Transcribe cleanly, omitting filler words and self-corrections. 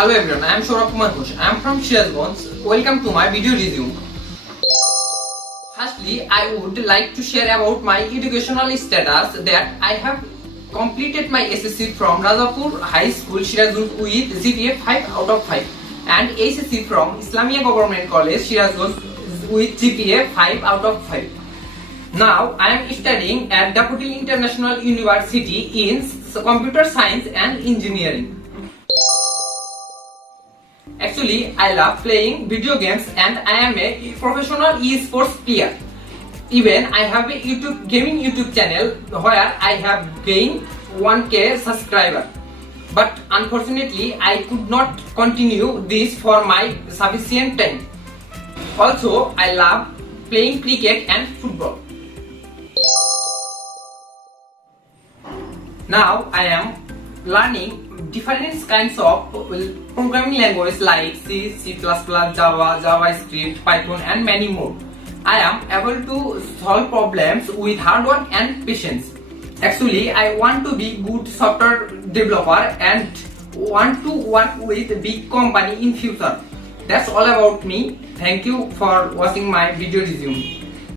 Hello everyone, I am Sourav Kumar Ghosh. I am from Shirazganj. Welcome to my video resume. Firstly, I would like to share about my educational status that I have completed my SSC from Rajapur High School, Shirazganj with GPA 5 out of 5 and HSC from Islamia Government College, Shirazganj with GPA 5 out of 5. Now I am studying at Daffodil International University in Computer Science and Engineering. Actually, I love playing video games and I am a professional esports player. Even I have a gaming YouTube channel where I have gained 1k subscriber. But unfortunately, I could not continue this for my sufficient time. Also, I love playing cricket and football. Now I am learning different kinds of programming languages like C, C++, Java, JavaScript, Python and many more. I am able to solve problems with hard work and patience. Actually, I want to be good software developer and want to work with a big company in future. That's all about me. Thank you for watching my video resume.